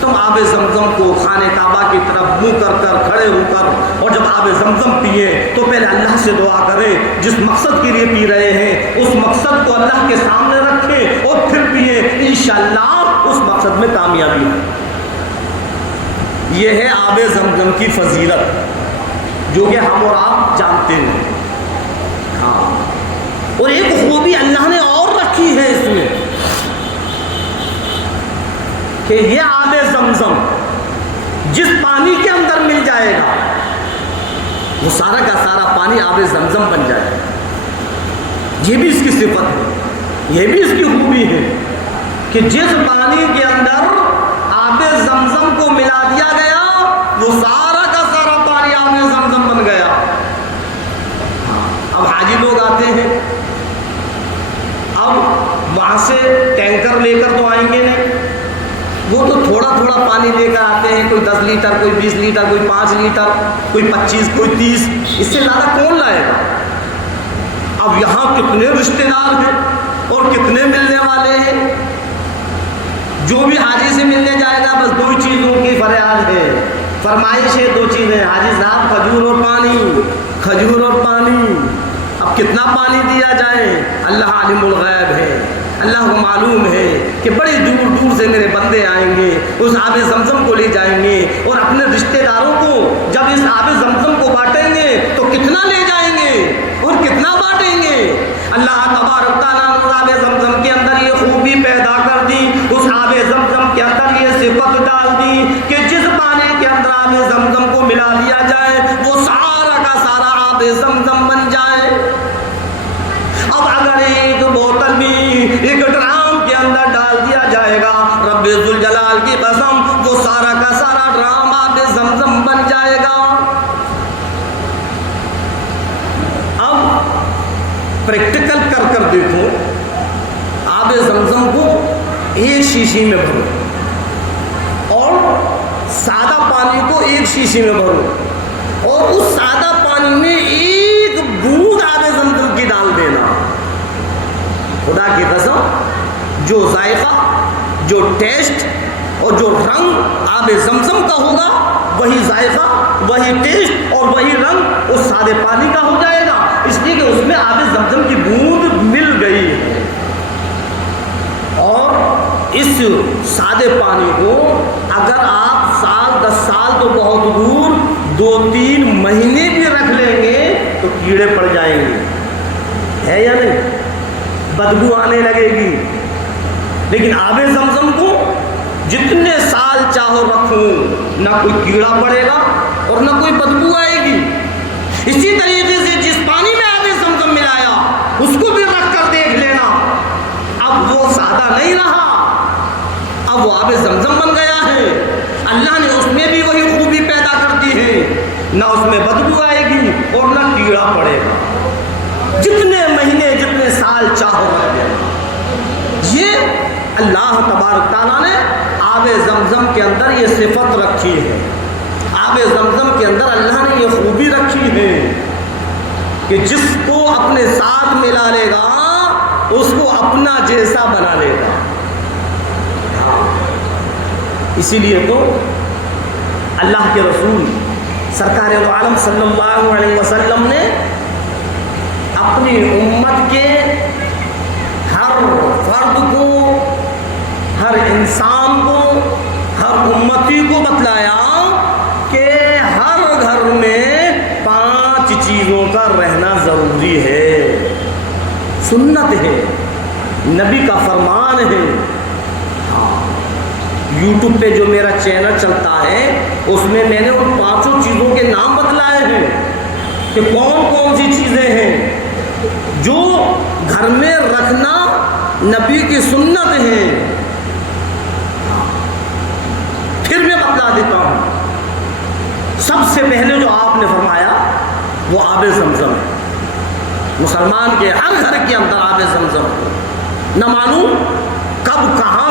تو آب زمزم کو خانہ کعبہ کی طرف منہ کر کر کھڑے ہو کر، اور جب آب زمزم پیے تو پہلے اللہ سے دعا کریں، جس مقصد کے لیے پی رہے ہیں اس مقصد کو اللہ کے سامنے رکھیں اور پھر پیے، انشاءاللہ اس مقصد میں کامیابی ہے۔ یہ ہے آب زمزم کی فضیلت جو کہ ہم اور آپ جانتے ہیں۔ ہاں، اور ایک خوبی اللہ نے اور رکھی ہے اس میں کہ یہ آب زمزم جس پانی کے اندر مل جائے گا وہ سارا کا سارا پانی آب زمزم بن جائے گا۔ یہ بھی اس کی صفت ہے، یہ بھی اس کی خوبی ہے کہ جس پانی کے اندر آب زمزم کو ملا دیا گیا وہ سارا کا سارا پانی آب زمزم بن گیا۔ اب حاجی لوگ آتے ہیں، اب وہاں سے ٹینکر لے کر تو آئیں گے نہیں، وہ تو تھوڑا تھوڑا پانی لے کر آتے ہیں، کوئی 10 لیٹر، کوئی 20 لیٹر، کوئی 5 لیٹر، کوئی 25، کوئی 30، اس سے زیادہ کون لائے گا؟ اب یہاں کتنے رشتے دار ہیں اور کتنے ملنے والے ہیں، جو بھی حاجی سے ملنے جائے گا بس 2 چیزوں کی فریاد ہے، فرمائش ہے 2 چیزیں، حاجی صاحب کھجور اور پانی، کھجور اور پانی۔ اب کتنا پانی دیا جائے؟ اللہ عالم الغیب ہے، اللہ کو معلوم ہے کہ بڑی دور دور سے میرے بندے آئیں گے، اس آب زمزم کو لے جائیں گے، اور اپنے رشتہ داروں کو جب اس آب زمزم کو بانٹیں گے تو کتنا لے جائیں گے اور کتنا بانٹیں گے۔ اللہ تبارک تعالیٰ نے آب زمزم کے اندر یہ خوبی پیدا کر دی، اس آب زمزم کے اندر یہ صفت ڈال دی کہ جس پانی کے اندر آب زمزم کو ملا دیا جائے وہ سارا کا سارا آب زمزم بن جائے۔ اب اگر ایک بوتل بھی ایک ڈرام کے اندر ڈال دیا جائے گا، رب ذوالجلال کی قسم وہ سارا کا سارا ڈرام آب زمزم بن جائے گا۔ اب پریکٹیکل کر کر دیکھو، آب زمزم کو ایک شیشی میں بھرو اور سادہ پانی کو ایک شیشی میں بھرو، اور اس سادہ پانی میں ایک بوند آب زمزم کی ڈال دینا، خدا کی قسم جو ذائقہ، جو ٹیسٹ اور جو رنگ آب زمزم کا ہوگا وہی ذائقہ، وہی ٹیسٹ اور وہی رنگ اس سادے پانی کا ہو جائے گا، اس لیے کہ اس میں آب زمزم کی بوند مل گئی ہے۔ اور اس سادے پانی کو اگر آپ سال 10 سال تو بہت دور 2-3 مہینے بھی رکھ لیں گے تو کیڑے پڑ جائیں گے، ہے یا نہیں؟ بدبو آنے لگے گی، لیکن آب زمزم کو جتنے سال چاہو رکھو نہ کوئی کیڑا پڑے گا اور نہ کوئی بدبو آئے گی۔ اسی طریقے سے جس پانی میں آب زمزم ملایا اس کو بھی رکھ کر دیکھ لینا، اب وہ سادہ نہیں رہا، اب وہ آب زمزم بن گیا ہے۔ اللہ نے اس میں بھی وہی خوبی پیدا کر دی ہے، نہ اس میں بدبو آئے گی اور نہ کیڑا پڑے گا۔ جتنے مہینے جتنے سال چاہو رکھ دینا۔ یہ اللہ تبارک تعالیٰ نے آب زمزم کے اندر یہ صفت رکھی ہے، آب زمزم کے اندر اللہ نے یہ خوبی رکھی ہے کہ جس کو اپنے ساتھ ملا لے گا اس کو اپنا جیسا بنا لے گا۔ اسی لیے تو اللہ کے رسول سرکار دو عالم صلی اللہ علیہ وسلم نے اپنی امت کے ہر فرد کو، ہر انسان کو، ہر امتی کو بتلایا کہ ہر گھر میں 5 چیزوں کا رہنا ضروری ہے، سنت ہے، نبی کا فرمان ہے۔ یوٹیوب پہ جو میرا چینل چلتا ہے اس میں نے ان 5 چیزوں کے نام بتلائے ہیں کہ کون کون سی چیزیں ہیں جو گھر میں رکھنا نبی کی سنت ہے۔ پھر میں بتلا دیتا ہوں، سب سے پہلے جو آپ نے فرمایا وہ آب زمزم ہے۔ مسلمان کے ہر گھر کے اندر آب زمزم ہے، نہ معلوم کب کہاں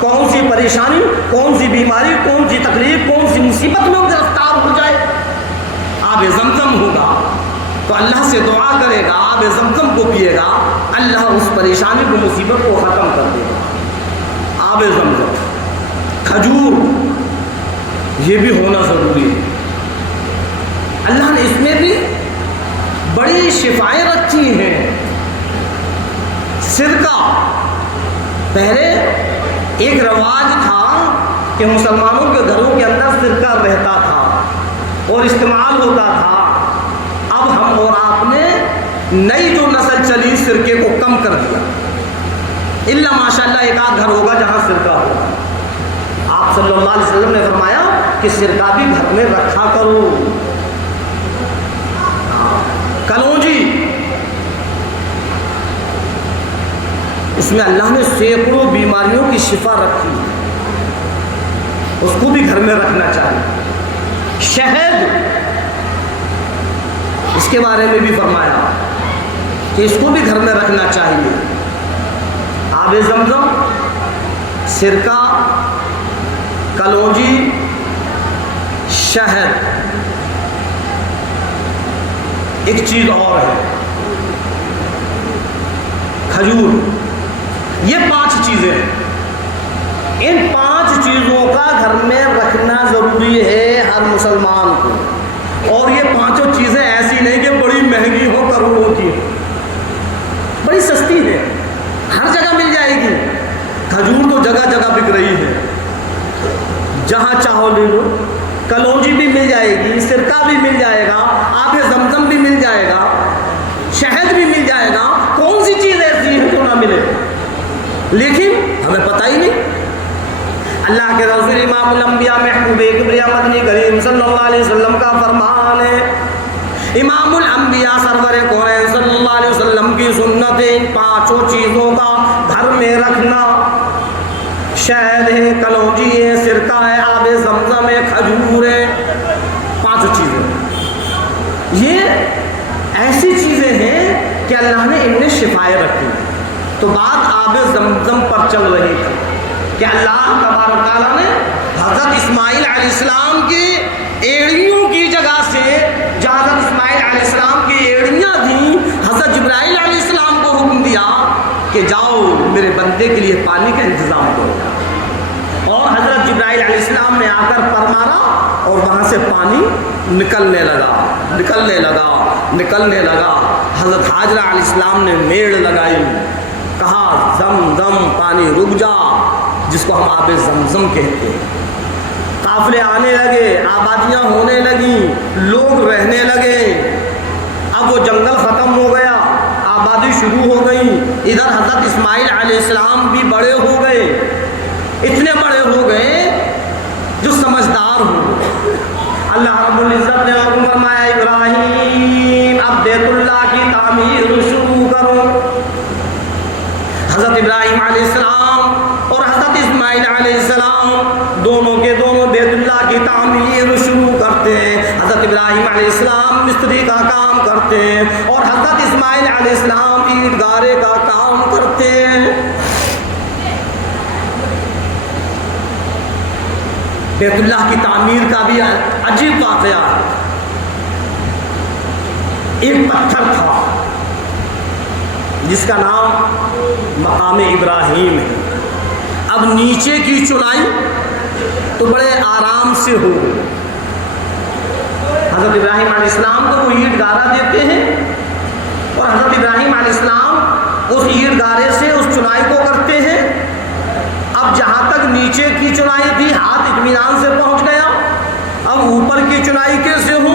کون سی پریشانی، کون سی بیماری، کون سی تکلیف، کون سی مصیبت میں گرفتار ہو جائے، آب زمزم ہوگا تو اللہ سے دعا کرے گا، آب زمزم کو پیے گا، اللہ اس پریشانی کو، مصیبت کو ختم کر دے گا۔ آب زمزم، کھجور، یہ بھی ہونا ضروری ہے۔ اللہ نے اس میں بھی بڑی شفائیں رکھی ہیں۔ سرکہ، پہلے ایک رواج تھا کہ مسلمانوں کے گھروں کے اندر سرکہ رہتا تھا اور استعمال ہوتا تھا۔ اب ہم اور آپ نے نئی جو نسل چلی سرکے کو کم کر دیا، الا ماشاءاللہ ایک آدھ گھر ہوگا جہاں سرکہ ہوگا۔ آپ صلی اللہ علیہ وسلم نے فرمایا کہ سرکہ بھی گھر میں رکھا کرو۔ کلونجی، اس میں اللہ نے سینکڑوں بیماریوں کی شفا رکھی ہے، اس کو بھی گھر میں رکھنا چاہیے۔ شہد، اس کے بارے میں بھی فرمایا کہ اس کو بھی گھر میں رکھنا چاہیے۔ آب زمزم، سرکہ، کلونجی، شہد، ایک چیز اور ہے کھجور۔ یہ 5 چیزیں ہیں، ان 5 چیزوں کا گھر میں رکھنا ضروری ہے ہر مسلمان کو۔ اور یہ 5 چیزیں ایسی نہیں کہ بڑی مہنگی ہو، کروڑوں کی، بڑی سستی ہے، ہر جگہ مل جائے گی۔ کھجور تو جگہ جگہ بک رہی ہے، جہاں چاہو لے لو۔ کلونجی بھی مل جائے گی، سرکہ بھی مل جائے گا، آب زمزم بھی مل جائے گا، شہد بھی مل جائے گا۔ کون سی چیز ایسی ہے جو نہ ملے؟ لیکن ہمیں پتہ ہی نہیں۔ اللہ کے رسول امام الانبیاء محبوب کبریا مدنی کریم صلی اللہ علیہ وسلم کا فرمان ہے، امام الانبیاء سرور کونین صلی اللہ علیہ وسلم کی سنت ہے 5 چیزوں کا گھر میں رکھنا۔ شہد ہے، کلونجی ہے، سرکہ ہے، آب زمزم ہے، کھجور ہے، 5 چیزیں۔ یہ ایسی چیزیں ہیں کہ اللہ نے ان میں شفائیں رکھی۔ تو بات آب زمزم پر چل رہی تھی کہ اللہ تبارک تعالیٰ نے حضرت اسماعیل علیہ السلام کی ایڑیوں کی جگہ سے، جہاں حضرت اسماعیل علیہ السلام کی ایڑیاں تھیں، حضرت جبرائیل علیہ السلام کو حکم دیا کہ جاؤ میرے بندے کے لیے پانی کا انتظام کرو۔ اور حضرت جبرائیل علیہ السلام نے آ کر پر مارا اور وہاں سے پانی نکلنے لگا۔ حضرت حاجرہ علیہ السلام نے میڑ لگائی، کہا زم زم پانی رک جا، جس کو ہم آب زمزم کہتے ہیں۔ قافلے آنے لگے، آبادیاں ہونے لگیں، لوگ رہنے لگے۔ اب وہ جنگل ختم ہو گیا، آبادی شروع ہو گئی۔ ادھر حضرت اسماعیل علیہ السلام بھی بڑے ہو گئے، اتنے بڑے ہو گئے جو سمجھدار ہو۔ اللہ رب العزت نے حکم فرمایا ابراہیم اب بیت اللہ کی تعمیر شروع کرو۔ حضرت ابراہیم علیہ السلام اور حضرت اسماعیل علیہ السلام دونوں کے دونوں بیت اللہ کی تعمیر شروع کرتے ہیں۔ حضرت ابراہیم علیہ السلام مستری کا کام کرتے ہیں اور حضرت اسماعیل اسماعیل علیہ السلام عید گارے کا کام کرتے ہیں. بیت اللہ کی تعمیر کا بھی عجیب واقعہ ہے. ایک پتھر تھا جس کا نام مقام ابراہیم ہے. اب نیچے کی چنائی تو بڑے آرام سے ہو. حضرت ابراہیم علیہ السلام کو وہ اینٹ گارا دیتے ہیں اور حضرت ابراہیم علیہ السلام اس اینٹ گارے سے اس چنائی کو کرتے ہیں. اب جہاں تک نیچے کی چنائی تھی ہاتھ اطمینان سے پہنچ گیا. اب اوپر کی چنائی کیسے ہو؟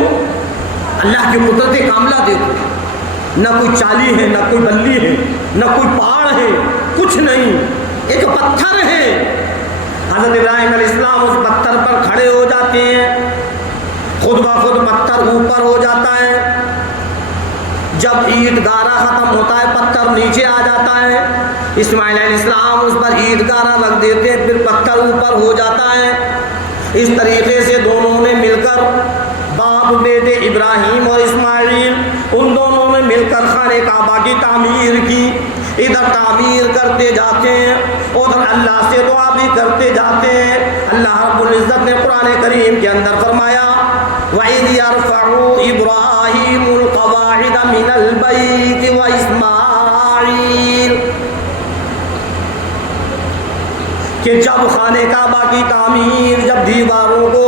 اللہ کی قدرت کاملہ دیکھو. نہ کوئی چالی ہے، نہ کوئی بلی ہے، نہ کوئی پہاڑ ہے، کچھ نہیں، ایک پتھر ہے. حضرت ابراہیم علیہ السلام اس پتھر پر کھڑے ہو جاتے ہیں. خود بخود پتھر اوپر ہو جاتا ہے. جب اینٹ گارا ختم ہوتا ہے پتھر نیچے آ جاتا ہے. اسماعیل علیہ السلام اس پر اینٹ گارا رکھ دیتے ہیں، پھر پتھر اوپر ہو جاتا ہے. اس طریقے سے دونوں نے مل کر، باپ بیٹے ابراہیم اور اسماعیل، ان دونوں نے مل کر خانہ کعبہ کی تعمیر کی. ادھر تعمیر کرتے جاتے ہیں، ادھر اللہ سے دعا بھی کرتے جاتے ہیں. اللہ رب العزت نے قرآن کریم کے اندر فرمایا وَإِذْ يَرْفَعُ إِبْرَاهِيمُ الْقَوَاعِدَ مِنَ الْبَيْتِ وَإِسْمَاعِيلُ، کہ جب خانہ کعبہ کی تعمیر، جب دیواروں کو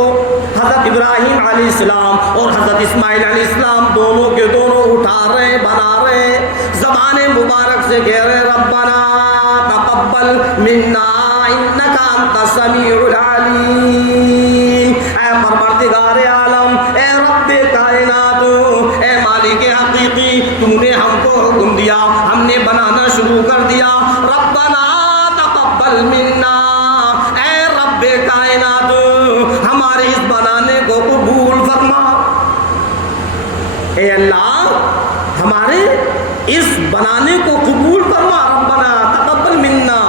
حضرت ابراہیم علیہ السلام اور حضرت اسماعیل علیہ السلام دونوں کے دونوں اٹھا رہے، بنا رہے، زبان مبارک سے کہہ رہے ربنا تقبل منا انک انت السمیع العلیم. اے پروردگار عالم، اے رب کائنات، اے مالک حقیقی، تو نے ہم کو حکم دیا، ہم نے بنانا شروع کر دیا. ربنا تقبل منا، اے رب کائنات ہمارے اس بنانے کو قبول فرما. اے اللہ ہمارے اس بنانے کو قبول فرما. ربنا تقبل منا،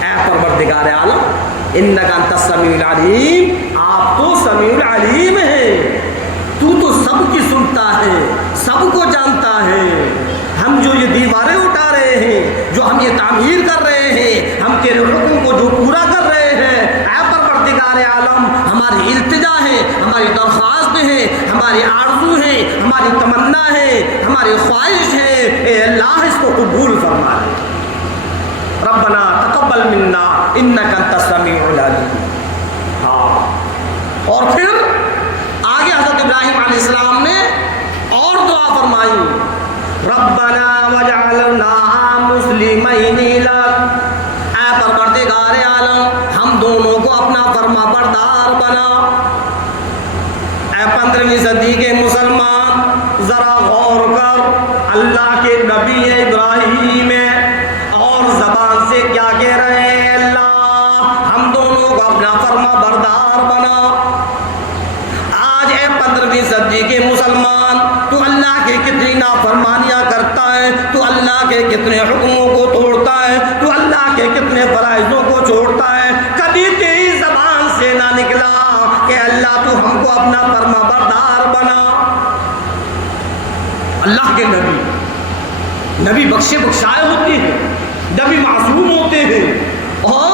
اے پروردگار عالم انک انت السمیع العلیم، آپ تو سمیع العلیم ہے، تو سب کی سنتا ہے، سب کو جانتا ہے. ہم جو یہ دیواریں اٹھا رہے ہیں، جو ہم یہ تعمیر کر رہے ہیں، ہم تیرے حکم کو جو پورا کر رہے ہیں، اے پروردگار عالم ہماری التجا ہے، ہماری درخواست ہے، ہماری آرزو ہے، ہماری تمنا ہے، ہماری خواہش ہے، اے اللہ اس کو قبول فرما لے. ربنا تقبل منا انک انت السمیع العلیم. ہاں، اور پھر آگے حضرت ابراہیم علیہ السلام نے اور دعا فرمائی ربنا وجعلنا مسلمین لک، اے پروردگار عالم ہم دونوں کو اپنا فرما بردار بنا. اے 15ویں صدی کے مسلمان ذرا غور کر، اللہ کے نبی ابراہیم اور زبان سے کیا کہہ رہے ہیں، اللہ ہم دونوں کو اپنا فرما بردار بنا. آج اے 15ویں صدی کے مسلمان تو اللہ کے کتنی نافرمانیاں کرتا ہے، تو اللہ کے کتنے حکموں کو توڑتا ہے، تو اللہ کے کتنے فرائضوں کو چھوڑتا ہے. کبھی تیری زبان سے نہ نکلا کہ اللہ تو ہم کو اپنا فرما بردار بنا. اللہ کے نبی بخشے بخشائے ہوتے ہیں، نبی معصوم ہوتے ہیں، اور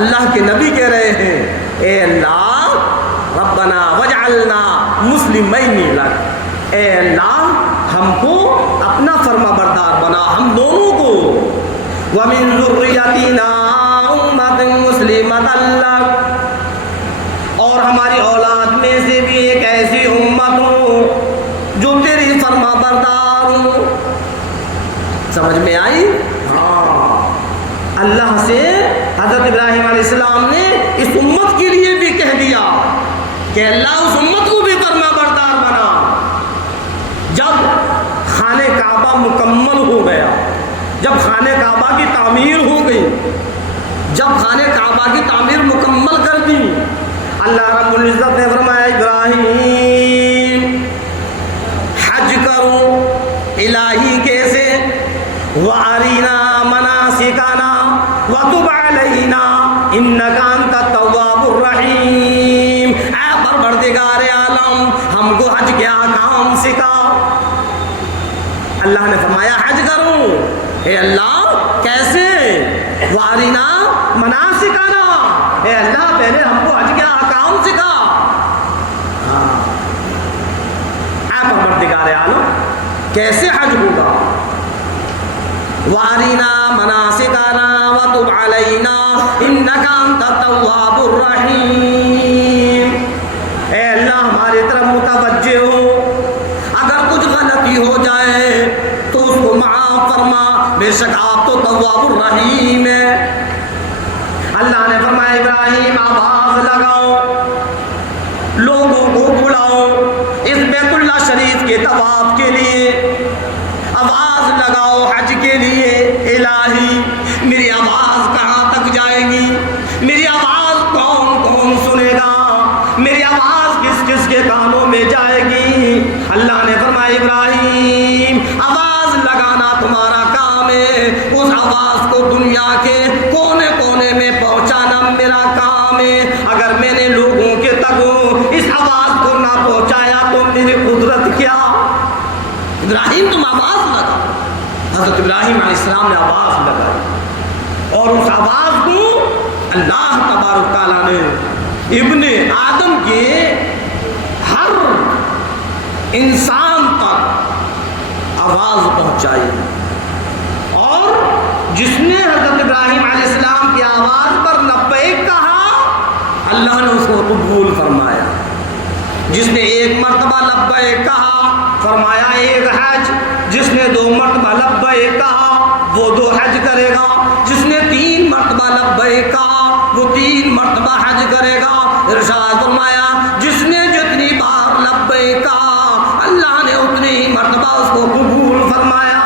اللہ کے نبی کہہ رہے ہیں اے اللہ ربنا وجعلنا مسلمین لک، اے اللہ ہم کو اپنا فرما بردار بنا، ہم دونوں کو. وَمِن ذُرِّيَّتِنَا أُمَّةٌ مُسْلِمَةً لَكَ، اور ہماری اولاد میں سے بھی ایک ایسی امت ہو جو تیری فرما بردار ہو. سمجھ میں آئی؟ ہاں، اللہ سے حضرت ابراہیم علیہ السلام نے اس امت کے لیے بھی کہہ دیا کہ اللہ اس امت کو بھی فرما بردار بنا. جب خانہ کعبہ مکمل ہو گیا، جب خانہ کعبہ کی تعمیر ہو گئی، جب خانہ کعبہ کی تعمیر مکمل کر دی، اللہ رب العزت نے فرمایا ابراہیم حج کرو. الہی کیسے؟ وَأَرِنَا مَنَاسِكَنَا وَتُبْ عَلَيْنَا إِنَّكَ أَنْتَ التَّوَّابُ الرَّحِيمُ. اے پروردگار عالم ہم کو حج کے احکام سکھا. اللہ نے فرمایا حج کرو. اے اللہ کیسے؟ وارینا مناسکنا، اے اللہ پہلے ہم کو حج کے احکام سکھا. اے پروردگار عالم کیسے حج ہوگا؟ وارینا مناسکنا وتب علینا انک انت التواب الرحیم. اے اللہ ہماری طرف متوجہ ہو، اگر کچھ غلطی ہو جائے تو اس کو معاف فرما، بے شک آپ تو تواب الرحیم ہے. اللہ نے فرمایا ابراہیم آواز لگاؤ، لوگوں کو بلاؤ اس بیت اللہ شریف کے طواف کے لیے، آواز لگاؤ حج کے لیے. الہی میری آواز کہاں تک جائے گی؟ میری آواز کون کون سنے گا؟ میری آواز کس کس کے کانوں میں جائے گی؟ اللہ نے فرمایا ابراہیم آواز لگانا تمہارا کام ہے، اس آواز کو دنیا کے کونے کونے میں پہنچانا میرا کام ہے. اگر میں نے لوگوں کے تک اس آواز کو نہ پہنچایا تو میری قدرت کیا؟ ابراہیم تم آواز لگا. حضرت ابراہیم علیہ السلام نے آواز لگائی اور اس آواز کو اللہ تبارک تعالیٰ نے ابن آدم کے ہر انسان تک آواز پہنچائی، اور جس نے حضرت ابراہیم علیہ السلام کی آواز پر لبیک کہا اللہ نے اس کو قبول فرمایا. جس نے ایک مرتبہ لبیک کہا فرمایا ایک حج، جس نے 2 مرتبہ لبیک کہا وہ 2 حج کرے گا، جس نے 3 مرتبہ لبیک کہا وہ 3 مرتبہ حج کرے گا. ارشاد فرمایا جس نے جتنی بار لبیک کہا اللہ نے اتنی ہی مرتبہ اس کو قبول فرمایا.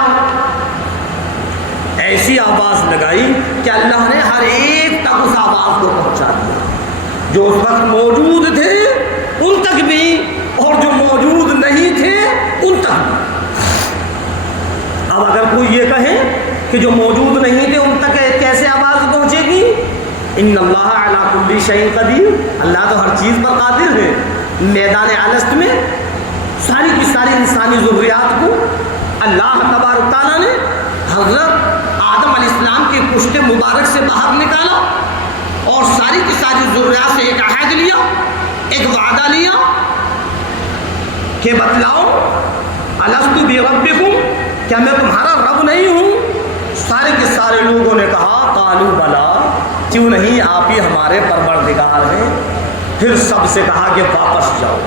ایسی آواز لگائی کہ اللہ نے ہر ایک تک اس آواز کو پہنچا دیا. جو اس وقت موجود تھے ان تک بھی، اور جو موجود نہیں تھے ان تک بھی. اب اگر کوئی یہ کہے کہ جو موجود نہیں تھے ان تک کیسے آواز پہنچے گی؟ ان اللہ علی کل شیء قدیر، اللہ تو ہر چیز پر قادر ہے. میدان الست میں ساری کی ساری انسانی ضروریات کو اللہ تبارک تعالیٰ نے حضرت آدم علیہ السلام کے پشت مبارک سے باہر نکالا اور ساری کی ساری ضروریات سے ایک عہد لیا، ایک وعدہ لیا کہ بتلاؤ الست بربکم، کیا میں تمہارا رب نہیں ہوں؟ سارے کے سارے لوگوں نے کہا قالوا بلا، کیوں نہیں آپ ہی ہمارے پروردگار ہیں. پھر سب سے کہا کہ واپس جاؤ.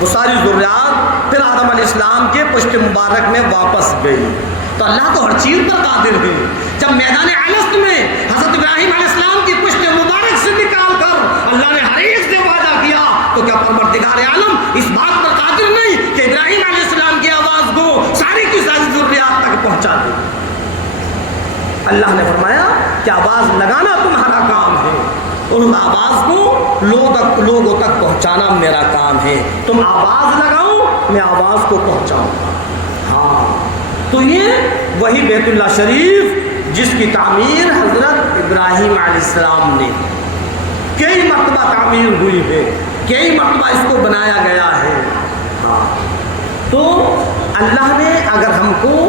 وہ ساری ضروریات پھر آدم علیہ السلام کے پشت مبارک میں واپس گئی. تو اللہ تو ہر چیز پر قادر ہے. جب میدان الست میں حضرت ابراہیم علیہ السلام کی پشت مبارک سے نکال کر اللہ نے ہر ایک سے وعدہ کیا، تو کیا پروردگار عالم اس بات پر قادر نہیں کہ ابراہیم علیہ السلام کی آواز کو ساری کی ساری ضروریات تک پہنچا دے؟ اللہ نے فرمایا کہ آواز لگانا تمہارا کام ہے، اور اس آواز کو لوگوں تک پہنچانا میرا کام ہے. تم آواز لگاؤ میں آواز کو پہنچاؤں گا. ہاں، تو یہ وہی بیت اللہ شریف جس کی تعمیر حضرت ابراہیم علیہ السلام نے کئی مرتبہ تعمیر ہوئی ہے، کئی مرتبہ اس کو بنایا گیا ہے. ہاں، تو اللہ نے اگر ہم کو